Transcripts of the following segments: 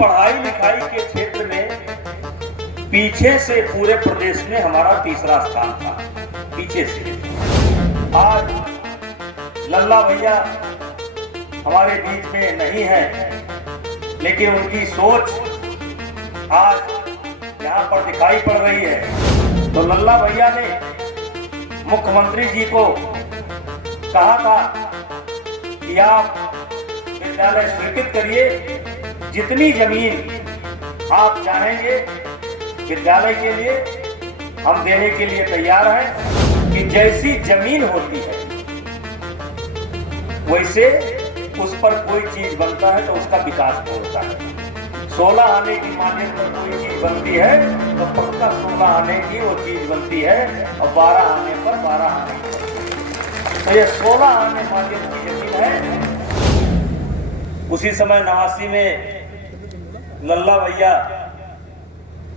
पढ़ाई लिखाई के क्षेत्र में पीछे से पूरे प्रदेश में हमारा तीसरा स्थान था। पीछे से आज लल्ला भैया हमारे बीच में नहीं है, लेकिन उनकी सोच आज यहाँ पर दिखाई पड़ रही है। तो लल्ला भैया ने मुख्यमंत्री जी को कहा था कि आप विद्यालय स्वीकृत करिए, जितनी जमीन आप चाहेंगे विद्यालय के लिए हम देने के लिए तैयार हैं। कि जैसी जमीन होती है वैसे उस पर कोई चीज बनता है तो उसका विकास होता है। 16 आने की माध्यम पर कोई चीज बनती है तो पक्का 16 आने की वो चीज बनती है, और 12 आने पर 12 आने की। तो ये 16 आने माध्यम की जमीन है। उसी समय 89 में लल्ला भैया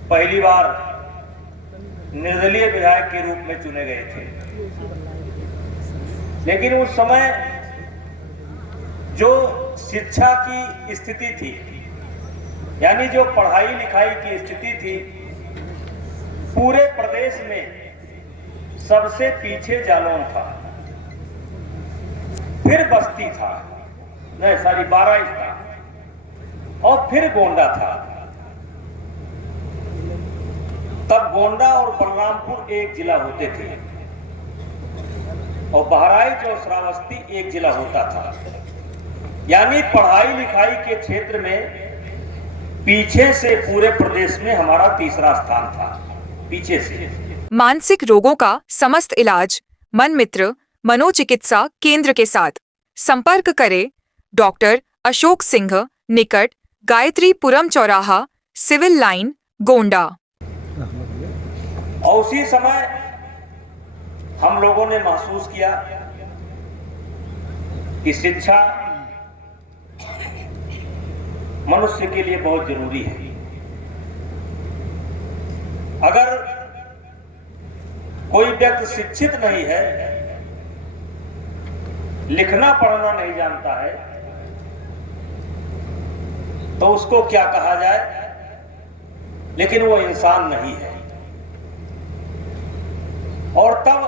पहली बार निर्दलीय विधायक के रूप में चुने गए थे। लेकिन उस समय जो शिक्षा की स्थिति थी, यानी जो पढ़ाई लिखाई की स्थिति थी, पूरे प्रदेश में सबसे पीछे जालौन था, फिर बस्ती था, नहीं सारी बाराइच था, और फिर गोंडा था। तब गोंडा और बलरामपुर एक जिला होते थे, और बहराइच और श्रावस्ती एक जिला होता था। यानी पढ़ाई लिखाई के क्षेत्र में पीछे से पूरे प्रदेश में हमारा तीसरा स्थान था। पीछे से। मानसिक रोगों का समस्त इलाज मन मित्र मनोचिकित्सा केंद्र के साथ संपर्क करें। डॉक्टर अशोक सिंह, निकट गायत्रीपुरम चौराहा, सिविल लाइन, गोंडा। और उसी समय हम लोगों ने महसूस किया कि शिक्षा मनुष्य के लिए बहुत जरूरी है। अगर कोई व्यक्ति शिक्षित नहीं है, लिखना पढ़ना नहीं जानता है, तो उसको क्या कहा जाए, लेकिन वो इंसान नहीं है। और तब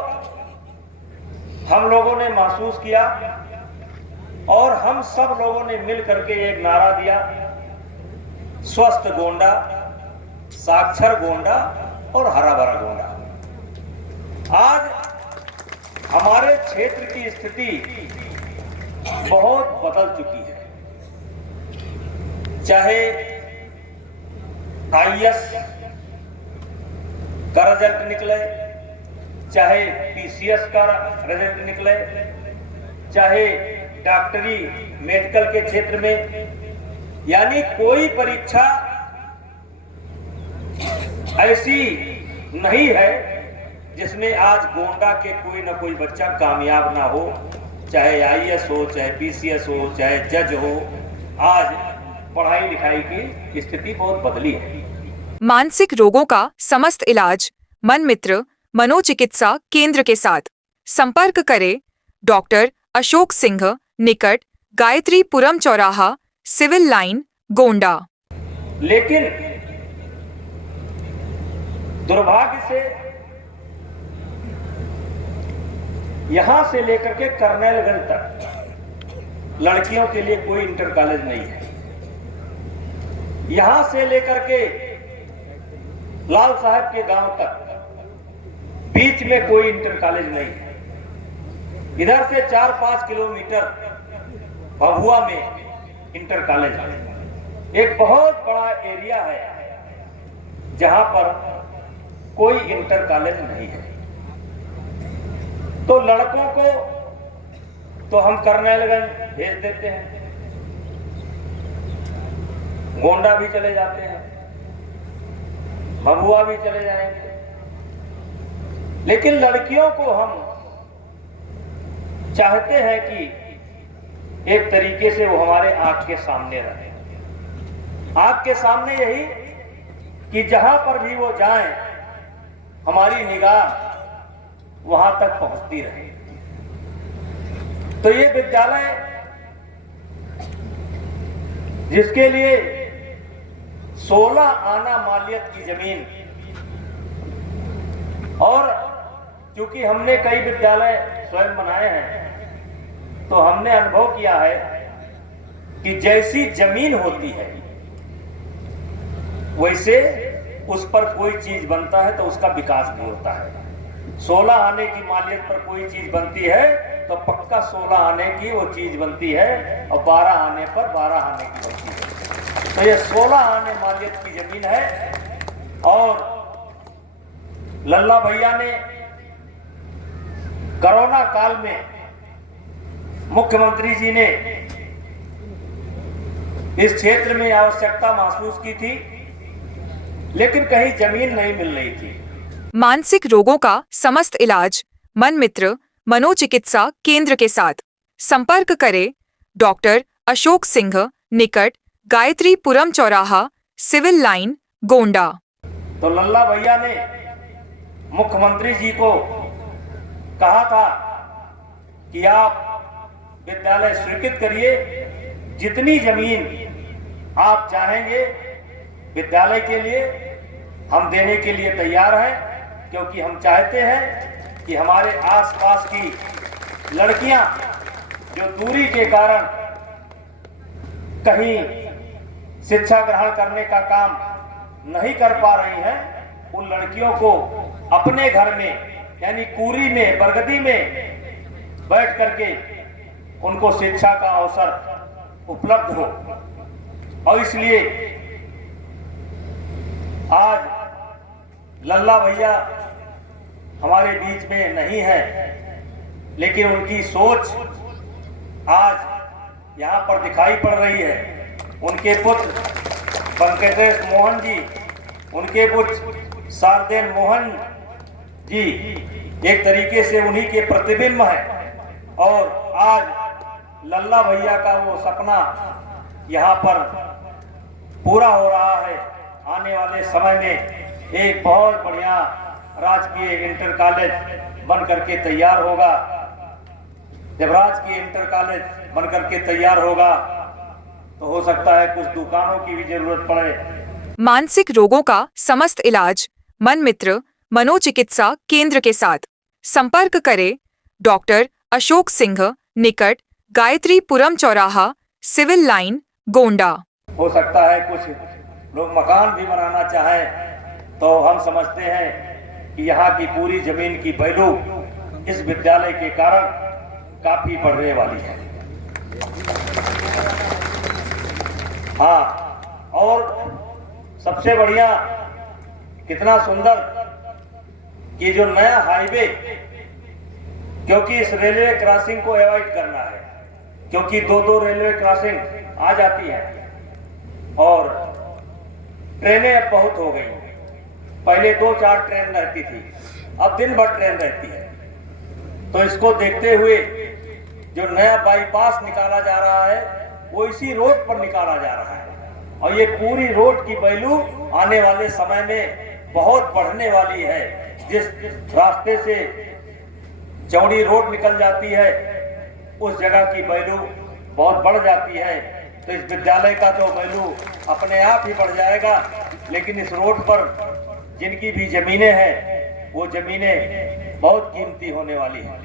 हम लोगों ने महसूस किया और हम सब लोगों ने मिल करके एक नारा दिया, स्वस्थ गोंडा, साक्षर गोंडा और हरा भरा गोंडा। आज हमारे क्षेत्र की स्थिति बहुत बदल चुकी है। चाहे आईएएस का रिजल्ट निकले, चाहे पीसीएस का रिजल्ट निकले, चाहे डॉक्टरी मेडिकल के क्षेत्र में, यानी कोई परीक्षा ऐसी नहीं है जिसमें आज गोंडा के कोई ना कोई बच्चा कामयाब ना हो। चाहे आईएएस हो, चाहे पीसीएस हो, चाहे जज हो। आज पढ़ाई लिखाई की स्थिति बहुत बदली है। मानसिक रोगों का समस्त इलाज मन मित्र मनोचिकित्सा केंद्र के साथ संपर्क करें। डॉक्टर अशोक सिंह, निकट गायत्रीपुरम चौराहा, सिविल लाइन, गोंडा। लेकिन दुर्भाग्य से यहां से लेकर के कर्नैलगंज तक लड़कियों के लिए कोई इंटर कॉलेज नहीं है। यहां से लेकर के लाल साहब के गांव तक बीच में कोई इंटर कॉलेज नहीं है। इधर से 4-5 किलोमीटर भभुआ में इंटर कॉलेज है। एक बहुत बड़ा एरिया है जहां पर कोई इंटर कॉलेज नहीं है। तो लड़कों को तो हम कर्नैलगंज भेज देते हैं, गोंडा भी चले जाते हैं, भभुआ भी चले जाएंगे, लेकिन लड़कियों को हम चाहते हैं कि एक तरीके से वो हमारे आंख के सामने रहे। आंख के सामने यही कि जहां पर भी वो जाएं, हमारी निगाह वहां तक पहुंचती रहे। तो ये विद्यालय जिसके लिए 16 आना मालियत की जमीन। और क्योंकि हमने कई विद्यालय स्वयं बनाए हैं तो हमने अनुभव किया है कि जैसी जमीन होती है वैसे उस पर कोई चीज बनता है तो उसका विकास भी होता है। 16 आने की मालियत पर कोई चीज बनती है तो पक्का 16 आने की वो चीज बनती है और 12 आने पर 12 आने की बनती है। तो ये 16 आने मालियत की जमीन है। और लल्ला भैया ने कोरोना काल में मुख्यमंत्री जी ने इस क्षेत्र में आवश्यकता महसूस की थी लेकिन कहीं जमीन नहीं मिल रही थी। मानसिक रोगों का समस्त इलाज मन मित्र मनोचिकित्सा केंद्र के साथ संपर्क करें डॉक्टर अशोक सिंह, निकट गायत्री पुरम चौराहा, सिविल लाइन, गोंडा। तो लल्ला भैया ने मुख्यमंत्री जी को कहा था कि आप विद्यालय स्वीकृत करिए, जितनी जमीन आप चाहेंगे विद्यालय के लिए हम देने के लिए तैयार हैं, क्योंकि हम चाहते हैं कि हमारे आसपास की लड़कियां जो दूरी के कारण कहीं शिक्षा ग्रहण करने का काम नहीं कर पा रही हैं, उन लड़कियों को अपने घर में यानी कुरी में, बरगदी में बैठ करके उनको शिक्षा का अवसर उपलब्ध हो। और इसलिए आज लल्ला भैया हमारे बीच में नहीं है, लेकिन उनकी सोच आज यहाँ पर दिखाई पड़ रही है। उनके पुत्र वेंकटेश मोहन जी, उनके पुत्र शारदेन मोहन जी एक तरीके से उन्हीं के प्रतिबिंब हैं। और आज लल्ला भैया का वो सपना यहाँ पर पूरा हो रहा है। आने वाले समय में एक बहुत बढ़िया राजकीय इंटर कॉलेज बन करके तैयार होगा। जब राजकीय इंटर कॉलेज बन करके तैयार होगा तो हो सकता है कुछ दुकानों की भी जरूरत पड़े। मानसिक रोगों का समस्त इलाज मन मित्र मनोचिकित्सा केंद्र के साथ संपर्क करें डॉक्टर अशोक सिंह, निकट गायत्री पुरम चौराहा, सिविल लाइन, गोंडा। हो सकता है कुछ लोग मकान भी बनाना चाहें तो हम समझते हैं कि यहाँ की पूरी जमीन की वैल्यू इस विद्यालय के कारण काफी बढ़ने वाली है। हाँ, और सबसे बढ़िया कितना सुंदर कि जो नया हाईवे, क्योंकि इस रेलवे क्रॉसिंग को अवॉइड करना है, क्योंकि दो रेलवे क्रॉसिंग आ जाती है और ट्रेनें अब बहुत हो गई। पहले 2-4 ट्रेन रहती थी, अब दिन भर ट्रेन रहती है। तो इसको देखते हुए जो नया बाईपास निकाला जा रहा है वो इसी रोड पर निकाला जा रहा है और ये पूरी रोड की वैल्यू आने वाले समय में बहुत बढ़ने वाली है। जिस रास्ते से चौड़ी रोड निकल जाती है उस जगह की वैल्यू बहुत बढ़ जाती है। तो इस विद्यालय का तो वैल्यू अपने आप ही बढ़ जाएगा, लेकिन इस रोड पर जिनकी भी जमीनें हैं वो जमीनें बहुत कीमती होने वाली हैं।